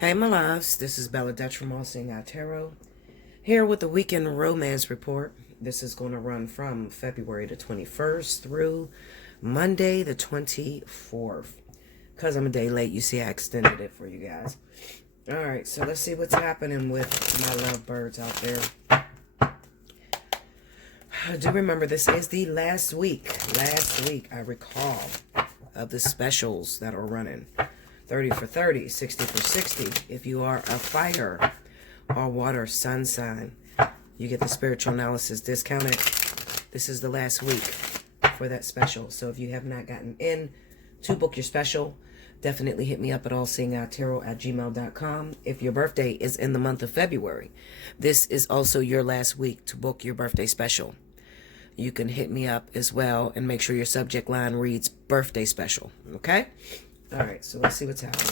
Hey my loves, this is Bella Dutch from Allseeingeyetarot, here with the weekend romance report. This is going to run from February the 21st through Monday the 24th. Because I'm a day late, you see I extended it for you guys. Alright, so let's see what's happening with my lovebirds out there. Do remember this is the last week I recall, of the specials that are running. 30 for 30, 60 for 60. If you are a fire or water sun sign, you get the spiritual analysis discounted. This is the last week for that special. So if you have not gotten in to book your special, definitely hit me up at allseeingeyetarot@gmail.com. If your birthday is in the month of February, this is also your last week to book your birthday special. You can hit me up as well and make sure your subject line reads birthday special, okay? All right, so let's see what's happening.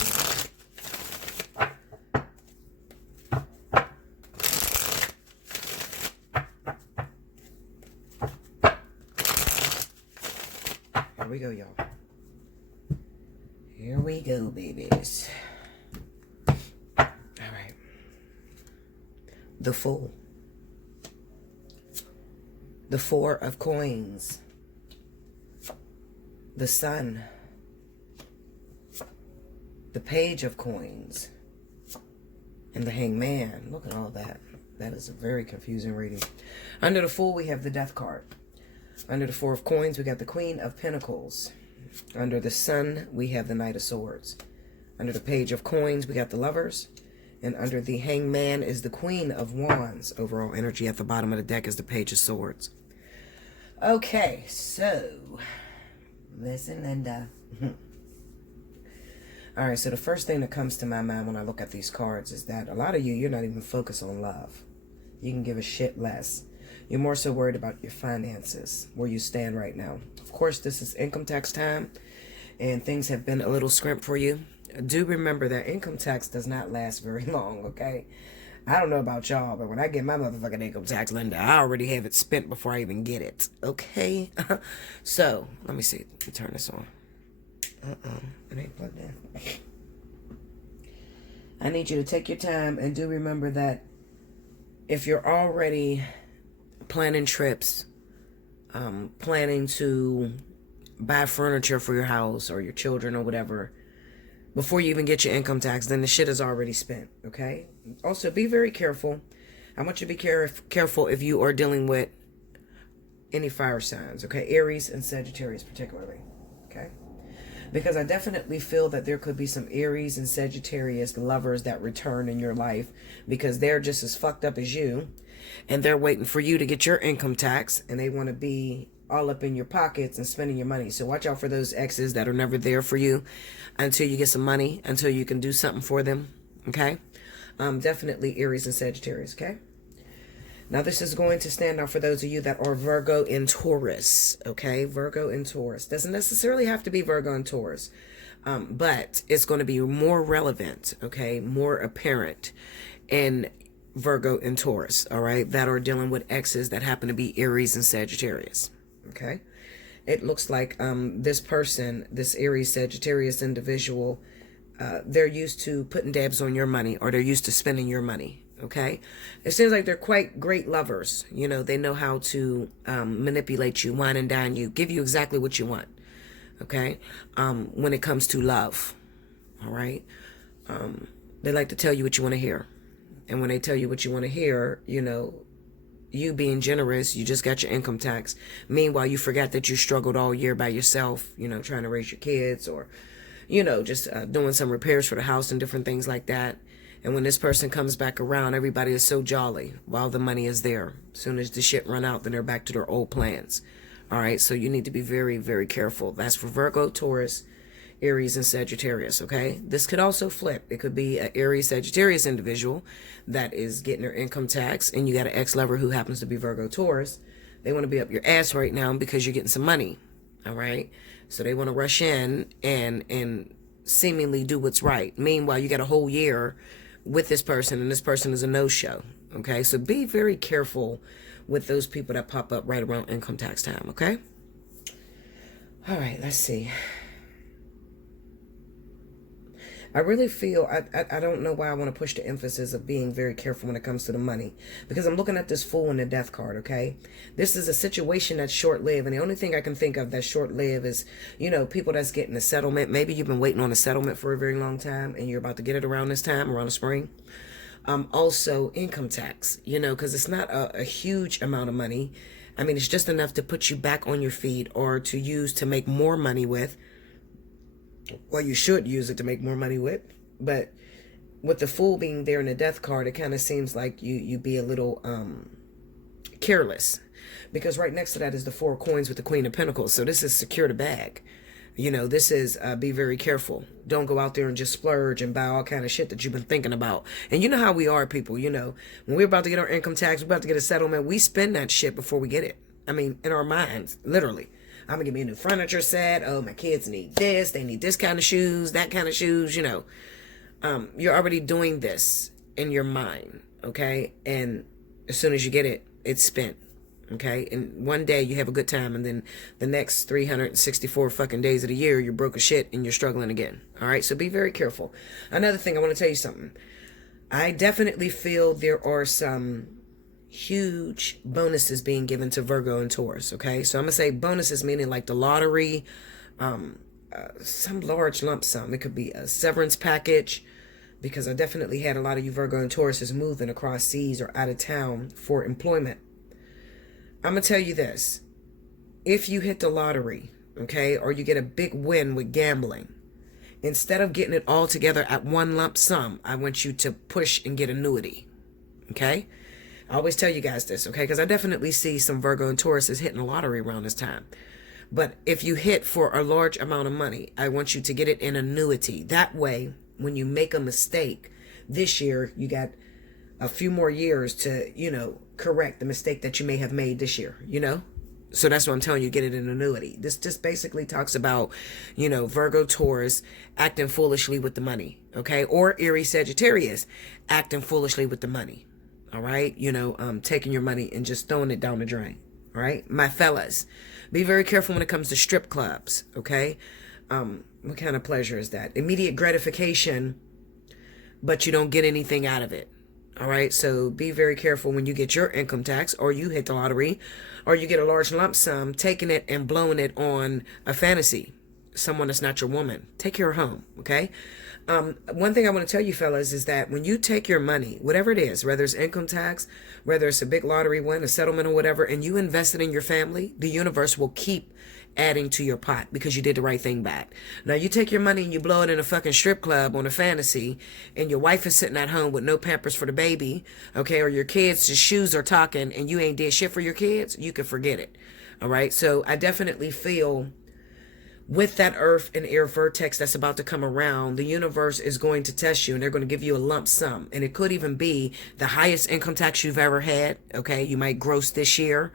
Here we go, y'all. Here we go, babies. All right. The Fool. The Four of Coins. The Sun. The Page of Coins, and the Hangman. Look at all that. That is a very confusing reading. Under the Fool, we have the Death card. Under the Four of Coins, we got the Queen of Pentacles. Under the Sun, we have the Knight of Swords. Under the Page of Coins, we got the Lovers. And under the Hangman is the Queen of Wands. Overall energy at the bottom of the deck is the Page of Swords. Okay, so listen, Linda. All right, so the first thing that comes to my mind when I look at these cards is that a lot of you, you're not even focused on love. You can give a shit less. You're more so worried about your finances, where you stand right now. Of course, this is income tax time, and things have been a little scrimped for you. Do remember that income tax does not last very long, okay? I don't know about y'all, but when I get my motherfucking income tax, Linda, I already have it spent before I even get it, okay? So, let me see. Let me turn this on. It ain't plugged in. I need you to take your time and do remember that if you're already planning trips, planning to buy furniture for your house or your children or whatever, before you even get your income tax, then the shit is already spent, okay? Also, be very careful. I want you to be careful if you are dealing with any fire signs, okay? Aries and Sagittarius particularly, okay? Because I definitely feel that there could be some Aries and Sagittarius lovers that return in your life because they're just as fucked up as you, and they're waiting for you to get your income tax, and they want to be all up in your pockets and spending your money. So watch out for those exes that are never there for you until you get some money, until you can do something for them, okay? Definitely Aries and Sagittarius, okay? Now, this is going to stand out for those of you that are Virgo and Taurus, okay? Virgo and Taurus. Doesn't necessarily have to be Virgo and Taurus, but it's going to be more relevant, okay? More apparent in Virgo and Taurus, all right? That are dealing with exes that happen to be Aries and Sagittarius, okay? It looks like this person, this Aries Sagittarius individual, they're used to putting dabs on your money, or they're used to spending your money. Okay, it seems like they're quite great lovers. You know, they know how to manipulate you, wine and dine you, give you exactly what you want. Okay, when it comes to love, all right, they like to tell you what you want to hear, and when they tell you what you want to hear, you know, you being generous, you just got your income tax. Meanwhile, you forgot that you struggled all year by yourself. You know, trying to raise your kids, or you know, just doing some repairs for the house and different things like that. And when this person comes back around, everybody is so jolly while the money is there. As soon as the shit run out, then they're back to their old plans. All right, so you need to be very, very careful. That's for Virgo, Taurus, Aries, and Sagittarius, okay? This could also flip. It could be an Aries, Sagittarius individual that is getting their income tax, and you got an ex-lover who happens to be Virgo, Taurus. They want to be up your ass right now because you're getting some money, all right? So they want to rush in and seemingly do what's right. Meanwhile, you got a whole year with this person, and this person is a no-show, okay? So be very careful with those people that pop up right around income tax time, okay? All right, let's see. I really feel, I don't know why I want to push the emphasis of being very careful when it comes to the money. Because I'm looking at this Fool and the Death card, okay? This is a situation that's short-lived. And the only thing I can think of that's short-lived is, people that's getting a settlement. Maybe you've been waiting on a settlement for a very long time and you're about to get it around this time, around the spring. Also, income tax, because it's not a huge amount of money. I mean, it's just enough to put you back on your feet or to use to make more money with. Well, you should use it to make more money with, but with the Fool being there in the Death card, it kind of seems like you be a little careless, because right next to that is the Four of Coins with the Queen of Pentacles. So this is secure the bag. This is be very careful. Don't go out there and just splurge and buy all kind of shit that you've been thinking about. And you know how we are, people. When we're about to get our income tax, we're about to get a settlement, we spend that shit before we get it. I mean, in our minds, literally. I'm gonna get me a new furniture set. Oh, my kids need this. They need this kind of shoes, that kind of shoes, You're already doing this in your mind, okay? And as soon as you get it, it's spent, okay? And one day you have a good time, and then the next 364 fucking days of the year, you're broke as shit and you're struggling again, all right? So be very careful. Another thing, I want to tell you something. I definitely feel there are some huge bonuses being given to Virgo and Taurus, okay? So I'm gonna say bonuses meaning like the lottery, some large lump sum. It could be a severance package, because I definitely had a lot of you Virgo and Tauruses moving across seas or out of town for employment. I'm gonna tell you this: if you hit the lottery, okay, or you get a big win with gambling, instead of getting it all together at one lump sum, I want you to push and get annuity, okay? I always tell you guys this, okay? Because I definitely see some Virgo and Tauruses hitting the lottery around this time. But if you hit for a large amount of money, I want you to get it in annuity. That way, when you make a mistake this year, you got a few more years to, correct the mistake that you may have made this year, So that's what I'm telling you, get it in annuity. This just basically talks about, Virgo, Taurus acting foolishly with the money, okay? Or Aries, Sagittarius acting foolishly with the money. All right, taking your money and just throwing it down the drain. All right, my fellas, be very careful when it comes to strip clubs. Okay, what kind of pleasure is that? Immediate gratification, but you don't get anything out of it. All right, so be very careful when you get your income tax, or you hit the lottery, or you get a large lump sum, taking it and blowing it on a fantasy, someone that's not your woman. Take her home. Okay. One thing I want to tell you fellas is that when you take your money, whatever it is, whether it's income tax, whether it's a big lottery win, a settlement or whatever, and you invest it in your family, the universe will keep adding to your pot because you did the right thing back. Now you take your money and you blow it in a fucking strip club on a fantasy, and your wife is sitting at home with no Pampers for the baby, okay, or your kids' shoes are talking and you ain't did shit for your kids, you can forget it. All right. So I definitely feel with that earth and air vertex that's about to come around, the universe is going to test you, and they're going to give you a lump sum. And it could even be the highest income tax you've ever had. Okay. You might gross this year.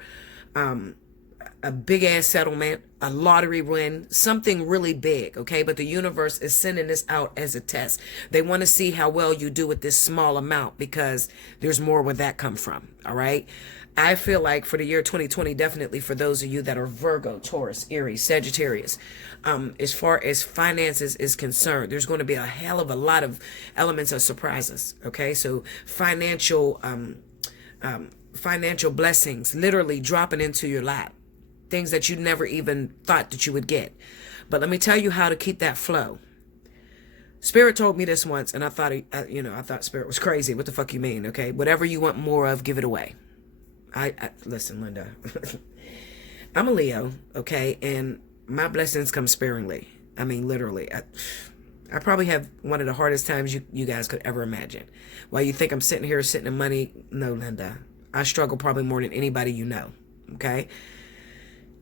A big ass settlement, a lottery win, something really big. Okay. But the universe is sending this out as a test. They want to see how well you do with this small amount, because there's more where that come from. All right. I feel like for the year 2020, definitely for those of you that are Virgo, Taurus, Aries, Sagittarius, as far as finances is concerned, there's going to be a hell of a lot of elements of surprises. Okay, so financial blessings literally dropping into your lap, things that you never even thought that you would get. But let me tell you how to keep that flow. Spirit told me this once, and I thought, I thought Spirit was crazy. What the fuck you mean? Okay, whatever you want more of, give it away. I listen, Linda. I'm a Leo, okay, and my blessings come sparingly. I mean, literally. I probably have one of the hardest times you guys could ever imagine. While you think I'm sitting here sitting in money, no, Linda. I struggle probably more than anybody you know, okay?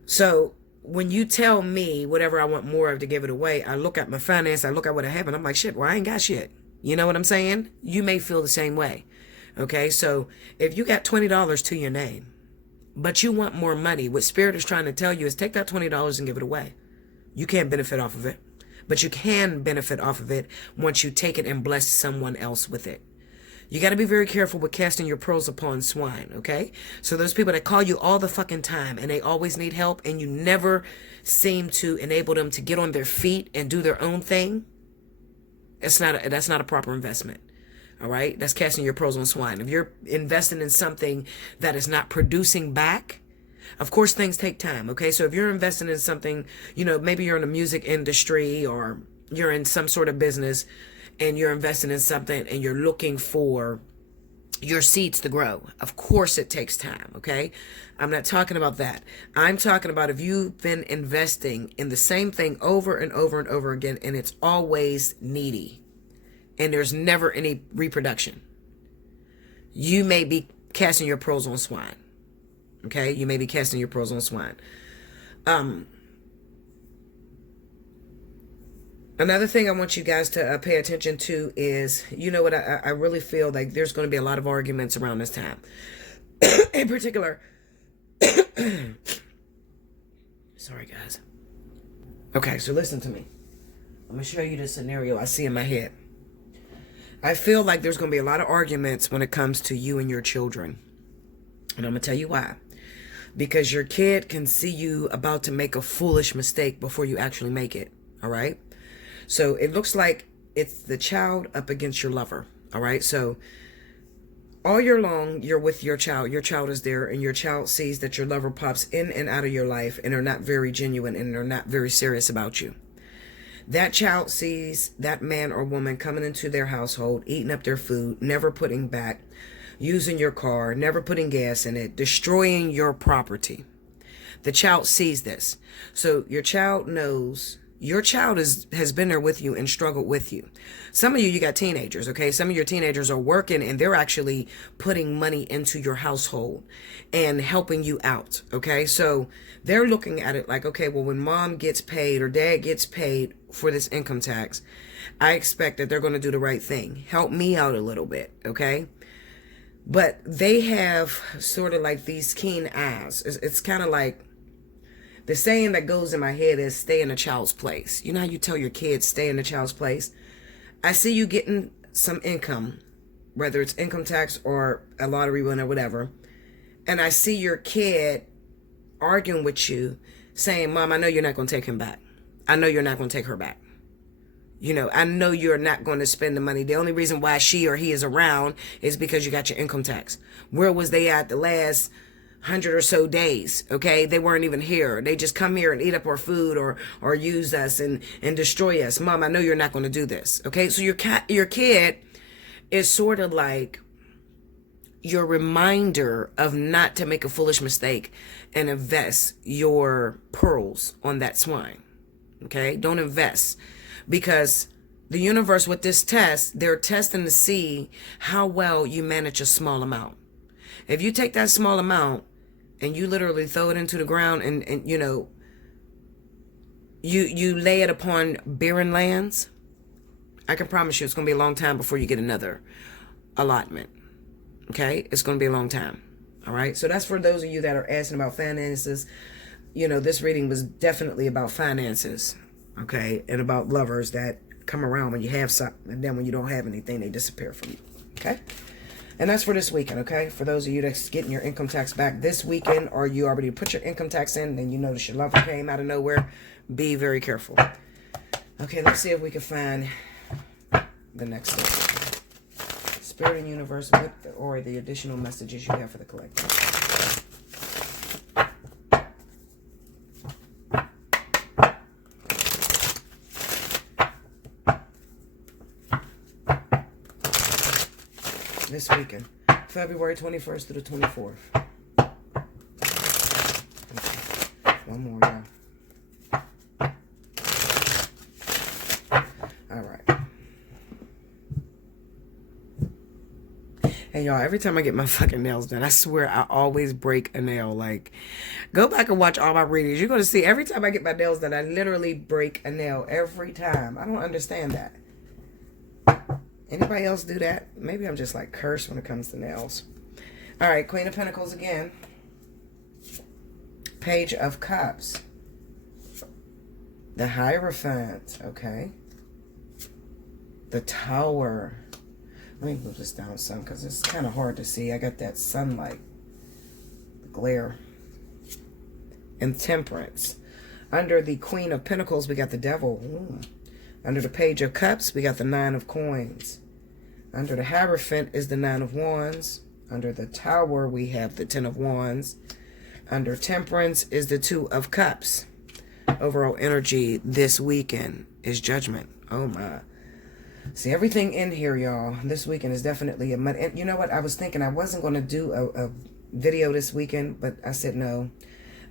So when you tell me whatever I want more of to give it away, I look at my finance, I look at what I have, and I'm like, shit, well, I ain't got shit. You know what I'm saying? You may feel the same way. Okay, so if you got $20 to your name, but you want more money, what Spirit is trying to tell you is take that $20 and give it away. You can't benefit off of it, but you can benefit off of it once you take it and bless someone else with it. You got to be very careful with casting your pearls upon swine, okay? So those people that call you all the fucking time and they always need help and you never seem to enable them to get on their feet and do their own thing, That's not a proper investment. All right. That's casting your pearls on swine. If you're investing in something that is not producing back, of course, things take time. Okay. So if you're investing in something, maybe you're in the music industry or you're in some sort of business and you're investing in something and you're looking for your seeds to grow. Of course, it takes time. Okay. I'm not talking about that. I'm talking about if you've been investing in the same thing over and over and over again, and it's always needy and there's never any reproduction, you may be casting your pearls on swine. Okay. You may be casting your pearls on swine. Another thing I want you guys to pay attention to is, what I really feel like there's going to be a lot of arguments around this time. In particular, sorry guys. Okay, so listen to me. I'm going to show you the scenario I see in my head. I feel like there's going to be a lot of arguments when it comes to you and your children. And I'm going to tell you why. Because your kid can see you about to make a foolish mistake before you actually make it. All right? So it looks like it's the child up against your lover. All right. So all year long, you're with your child. Your child is there and your child sees that your lover pops in and out of your life and are not very genuine and are not very serious about you. That child sees that man or woman coming into their household, eating up their food, never putting back, using your car, never putting gas in it, destroying your property. The child sees this. So your child knows. Your child has been there with you and struggled with you. Some of you got teenagers, okay? Some of your teenagers are working and they're actually putting money into your household and helping you out, okay? So they're looking at it like, okay, well, when mom gets paid or dad gets paid for this income tax, I expect that they're going to do the right thing. Help me out a little bit, okay? But they have sort of like these keen eyes. It's kind of like, the saying that goes in my head is stay in a child's place. You know how you tell your kids stay in a child's place? I see you getting some income, whether it's income tax or a lottery win or whatever. And I see your kid arguing with you saying, Mom, I know you're not going to take him back. I know you're not going to take her back. I know you're not going to spend the money. The only reason why she or he is around is because you got your income tax. Where was they at the last 100 or so days? Okay, they weren't even here. They just come here and eat up our food or use us and destroy us. Mom, I know you're not going to do this. Okay, so your kid is sort of like your reminder of not to make a foolish mistake and invest your pearls on that swine. Okay, don't invest, because the universe with this test, they're testing to see how well you manage a small amount. If you take that small amount and you literally throw it into the ground and you lay it upon barren lands, I can promise you it's going to be a long time before you get another allotment. Okay? It's going to be a long time. All right? So that's for those of you that are asking about finances. This reading was definitely about finances. Okay? And about lovers that come around when you have something, and then when you don't have anything, they disappear from you. Okay? And that's for this weekend, okay? For those of you that's getting your income tax back this weekend, or you already put your income tax in and you notice your lover came out of nowhere, be very careful. Okay, let's see if we can find the next one. Spirit and universe, what or the additional messages you have for the collective. This weekend, February 21st through the 24th. Okay. One more, y'all. All right. Hey, y'all, every time I get my fucking nails done, I swear I always break a nail. Like, go back and watch all my readings. You're going to see every time I get my nails done, I literally break a nail every time. I don't understand that. Anybody else do that? Maybe I'm just like cursed when it comes to nails. All right, Queen of Pentacles again. Page of Cups. The Hierophant, okay. The Tower. Let me move this down some because it's kind of hard to see. I got that sunlight glare. And Temperance. Under the Queen of Pentacles, we got the Devil. Ooh. Under the Page of Cups, we got the Nine of Coins. Under the Hierophant is the Nine of Wands. Under the Tower, we have the Ten of Wands. Under Temperance is the Two of Cups. Overall energy this weekend is Judgment. Oh my. See, everything in here, y'all, this weekend is definitely and you know what? I was thinking I wasn't going to do a video this weekend, but I said no.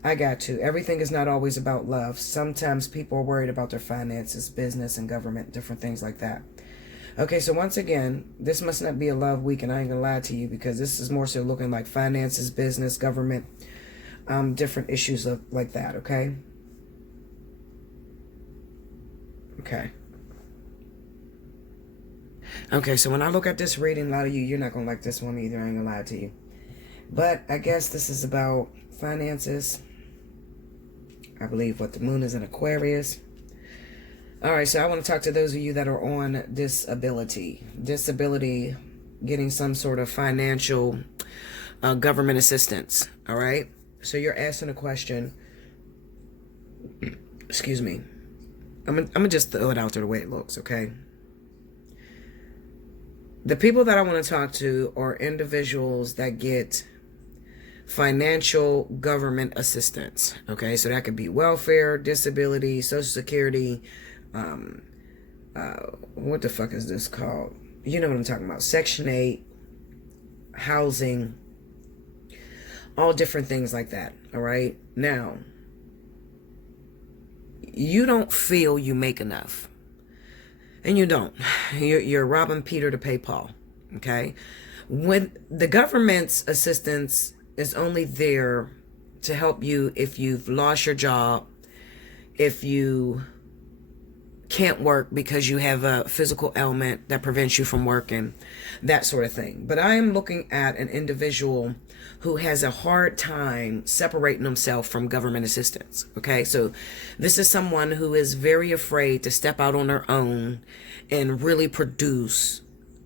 I got to. Everything is not always about love. Sometimes people are worried about their finances, business, and government, different things like that. Okay, so once again, this must not be a love week, and I ain't gonna lie to you, because this is more so looking like finances, business, government, different issues like that, okay? Okay, so when I look at this reading, a lot of you're not gonna like this one either, I ain't gonna lie to you. But I guess this is about finances. I believe what the moon is in Aquarius. All right, so I want to talk to those of you that are on disability. Disability, getting some sort of financial government assistance. All right, so you're asking a question. Excuse me. I'm gonna just throw it out there the way it looks, okay? The people that I want to talk to are individuals that get financial government assistance, okay? So that could be welfare, disability, Social Security, what the fuck is this called? You know what I'm talking about. Section 8, housing, all different things like that, all right? Now, you don't feel you make enough. And you don't. You're robbing Peter to pay Paul, okay? When the government's assistance is only there to help you if you've lost your job, if you can't work because you have a physical ailment that prevents you from working, that sort of thing. But I am looking at an individual who has a hard time separating himself from government assistance, okay? So this is someone who is very afraid to step out on their own and really produce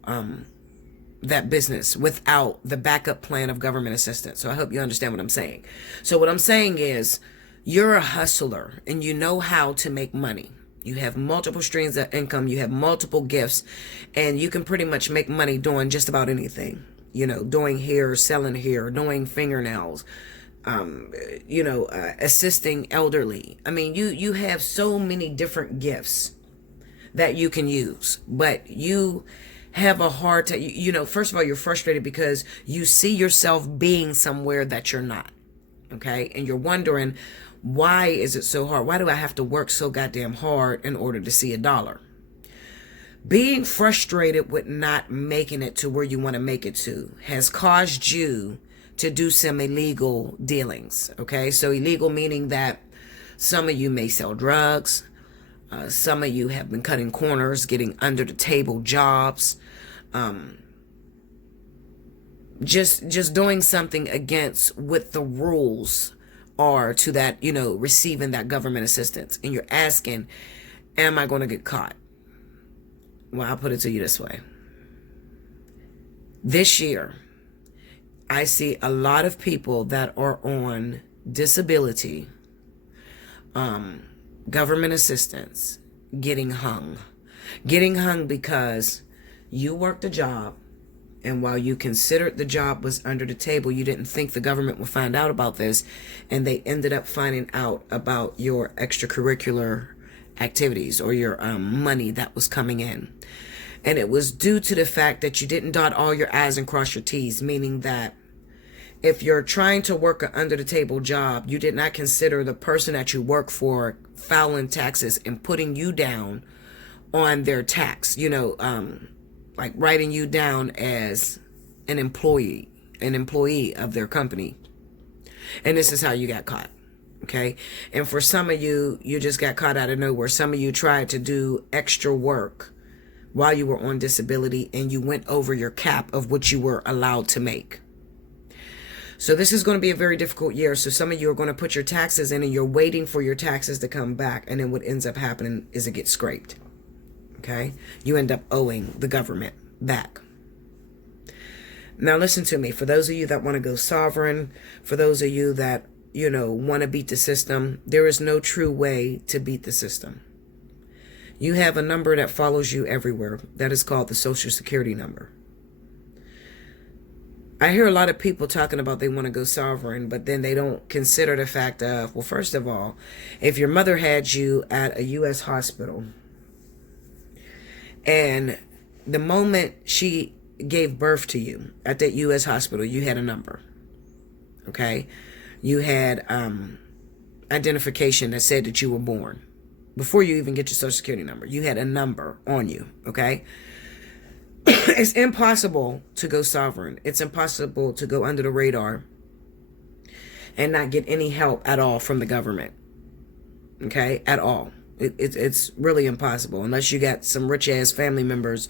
that business without the backup plan of government assistance. So I hope you understand what I'm saying. So what I'm saying is, you're a hustler and you know how to make money. You have multiple streams of income, you have multiple gifts, and you can pretty much make money doing just about anything. You know, doing hair, selling hair, doing fingernails, assisting elderly. I mean, you have so many different gifts that you can use, but you have a hard time, first of all, you're frustrated because you see yourself being somewhere that you're not, okay? And you're wondering, why is it so hard? Why do I have to work so goddamn hard in order to see a dollar? Being frustrated with not making it to where you want to make it to has caused you to do some illegal dealings, okay? So illegal meaning that some of you may sell drugs, some of you have been cutting corners, getting under the table jobs, just doing something against what the rules are to that, receiving that government assistance. And you're asking, am I going to get caught? Well, I'll put it to you this way. This year, I see a lot of people that are on disability, government assistance, getting hung because you worked a job, and while you considered the job was under the table, you didn't think the government would find out about this, and they ended up finding out about your extracurricular activities or your money that was coming in. And it was due to the fact that you didn't dot all your I's and cross your T's, meaning that if you're trying to work an under the table job, you did not consider the person that you work for filing taxes and putting you down on their tax, like writing you down as an employee of their company. And this is how you got caught. Okay. And for some of you, you just got caught out of nowhere. Some of you tried to do extra work while you were on disability, and you went over your cap of what you were allowed to make. So this is going to be a very difficult year. So some of you are going to put your taxes in, and you're waiting for your taxes to come back. And then what ends up happening is it gets scraped. Okay. You end up owing the government back. Now listen to me. For those of you that want to go sovereign, for those of you that want to beat the system, there is no true way to beat the system. You have a number that follows you everywhere. That is called the Social Security number. I hear a lot of people talking about they want to go sovereign, but then they don't consider the fact of, well, first of all, if your mother had you at a U.S. hospital, and the moment she gave birth to you at that U.S. hospital, you had a number. Okay? You had identification that said that you were born. Before you even get your Social Security number, you had a number on you. Okay? It's impossible to go sovereign. It's impossible to go under the radar and not get any help at all from the government. Okay? At all. It's really impossible unless you got some rich ass family members,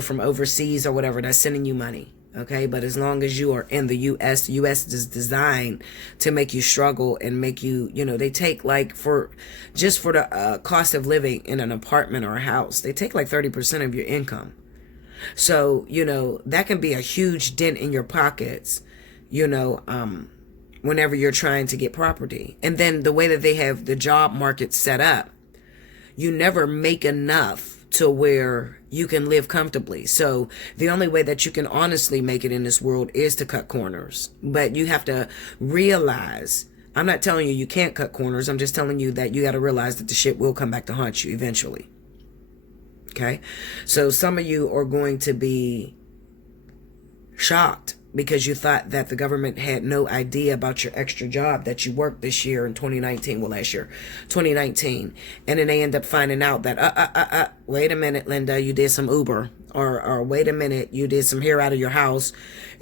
from overseas or whatever that's sending you money. Okay? But as long as you are in the U.S., the U.S. is designed to make you struggle and make you, they take for the cost of living in an apartment or a house, they take 30% of your income. So, that can be a huge dent in your pockets, whenever you're trying to get property. And then the way that they have the job market set up, you never make enough to where you can live comfortably. So the only way that you can honestly make it in this world is to cut corners. But you have to realize, I'm not telling you can't cut corners. I'm just telling you that you got to realize that the shit will come back to haunt you eventually. Okay, so some of you are going to be shocked because you thought that the government had no idea about your extra job that you worked this year in 2019, last year, 2019. And then they end up finding out that, wait a minute, Linda, you did some Uber. Or wait a minute, you did some hair out of your house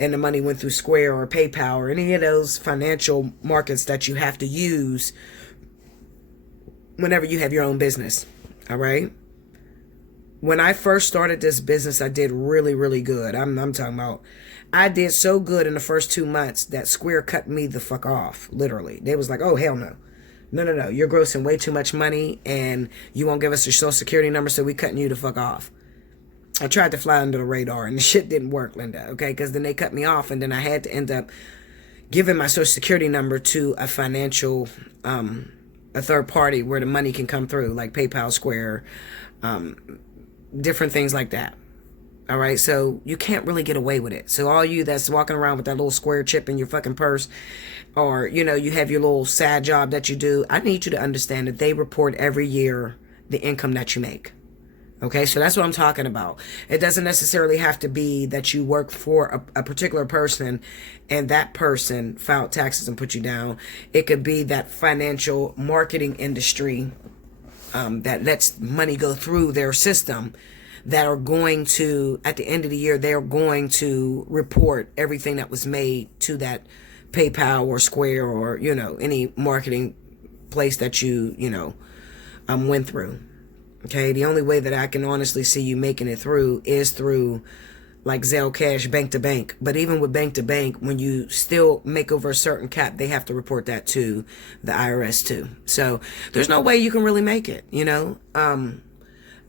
and the money went through Square or PayPal or any of those financial markets that you have to use whenever you have your own business. All right? When I first started this business, I did really, really good. I'm talking about, I did so good in the first 2 months that Square cut me the fuck off, literally. They was like, oh, hell no. No. You're grossing way too much money and you won't give us your Social Security number, so we cutting you the fuck off. I tried to fly under the radar and the shit didn't work, Linda, okay? Because then they cut me off and then I had to end up giving my Social Security number to a financial, a third party where the money can come through, like PayPal, Square, different things like that. All right, so you can't really get away with it. So all you that's walking around with that little Square chip in your fucking purse, or you have your little side job that you do, I need you to understand that they report every year the income that you make. Okay, so that's what I'm talking about. It doesn't necessarily have to be that you work for a particular person and that person filed taxes and put you down. It could be that financial marketing industry that lets money go through their system that are going to, at the end of the year, they're going to report everything that was made to that PayPal or Square or, any marketing place that you went through. Okay, the only way that I can honestly see you making it through is through like Zelle Cash, bank to bank. But even with bank to bank, when you still make over a certain cap, they have to report that to the IRS too. So there's no way you can really make it,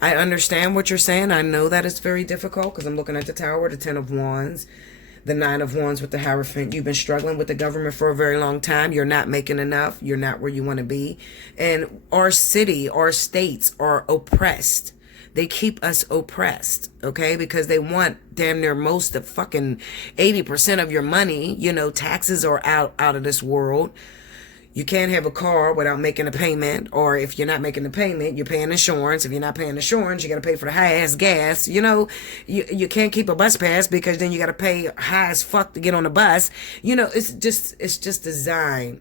I understand what you're saying. I know that it's very difficult because I'm looking at the Tower, the 10 of Wands, the 9 of Wands with the Hierophant. You've been struggling with the government for a very long time. You're not making enough. You're not where you want to be. And our city, our states are oppressed. They keep us oppressed, okay? Because they want damn near most of fucking 80% of your money. Taxes are out of this world. You can't have a car without making a payment, or if you're not making the payment, you're paying insurance. If you're not paying insurance, you got to pay for the high ass gas. You can't keep a bus pass because then you got to pay high as fuck to get on the bus. It's just designed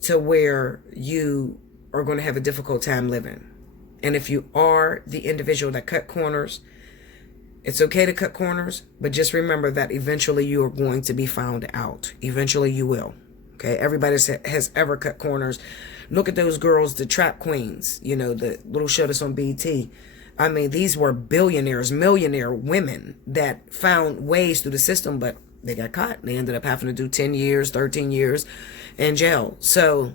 to where you are going to have a difficult time living. And if you are the individual that cut corners, it's okay to cut corners, but just remember that eventually you are going to be found out. Eventually you will. Okay, everybody has ever cut corners. Look at those girls, the trap queens, the little show that's on BT. I mean, these were billionaires, millionaire women that found ways through the system, but they got caught. They ended up having to do 10 years, 13 years in jail. So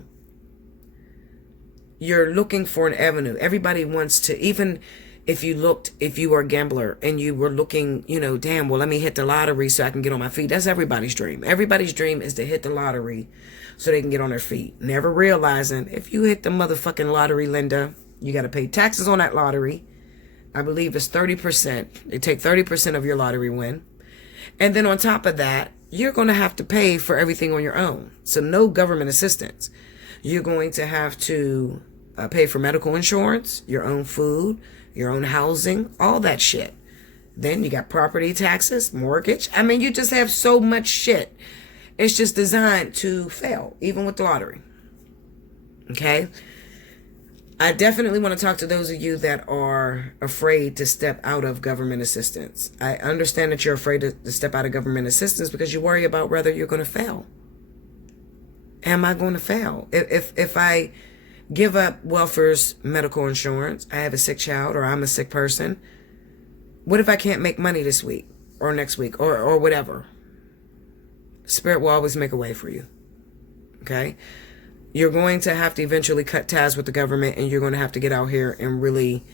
you're looking for an avenue. Everybody wants to, even if you were a gambler and you were looking, damn, well, let me hit the lottery so I can get on my feet. That's everybody's dream. Everybody's dream is to hit the lottery so they can get on their feet. Never realizing if you hit the motherfucking lottery, Linda, You got to pay taxes on that lottery. I believe it's 30%. They take 30% of your lottery win. And then on top of that, you're going to have to pay for everything on your own. So no government assistance. You're going to have to pay for medical insurance, your own food, your own housing, all that shit. Then you got property taxes, mortgage. I mean, you just have so much shit. It's just designed to fail, even with the lottery. Okay? I definitely want to talk to those of you that are afraid to step out of government assistance. I understand that you're afraid to step out of government assistance because you worry about whether you're going to fail. Am I going to fail? If I give up welfare's medical insurance, I have a sick child, or I'm a sick person, what if I can't make money this week or next week or whatever? Spirit will always make a way for you. Okay? You're going to have to eventually cut ties with the government, and you're going to have to get out here and really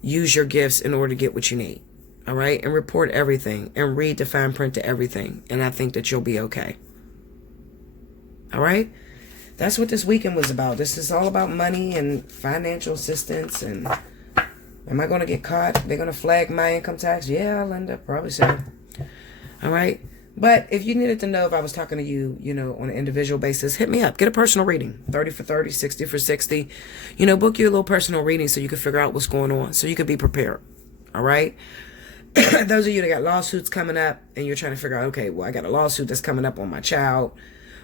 use your gifts in order to get what you need. All right? And report everything and read the fine print to everything. And I think that you'll be okay. All right? That's what this weekend was about. This is all about money and financial assistance. And am I going to get caught? They're going to flag my income tax? Yeah, Linda, probably so. All right? But if you needed to know if I was talking to you, on an individual basis, hit me up. Get a personal reading. 30 for 30, 60 for 60. Book you a little personal reading so you can figure out what's going on. So you can be prepared. All right? Those of you that got lawsuits coming up and you're trying to figure out, okay, well, I got a lawsuit that's coming up on my child.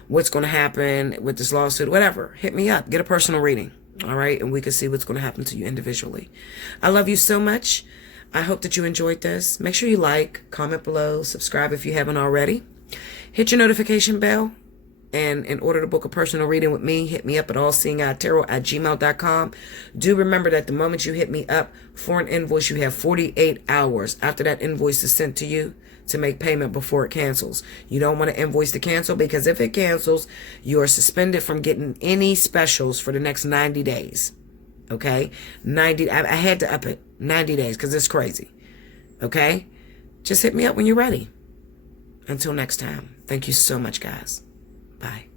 What's going to happen with this lawsuit? Whatever. Hit me up. Get a personal reading. All right? And we can see what's going to happen to you individually. I love you so much. I hope that you enjoyed this. Make sure you like, comment below, subscribe if you haven't already. Hit your notification bell. And in order to book a personal reading with me, hit me up at allseeingeyetarot@gmail.com. Do remember that the moment you hit me up for an invoice, you have 48 hours after that invoice is sent to you to make payment before it cancels. You don't want to invoice to cancel, because if it cancels, you are suspended from getting any specials for the next 90 days. Okay? I had to up it 90 days because it's crazy. Okay? Just hit me up when you're ready. Until next time. Thank you so much, guys. Bye.